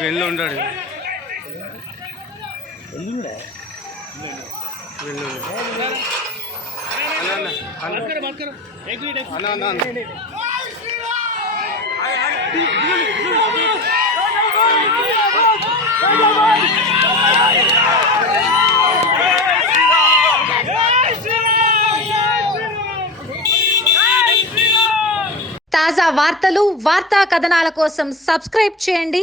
వెళ్ళు. అన్న. తాజా వార్తలు వార్తా కథనాల కోసం సబ్స్క్రైబ్ చేయండి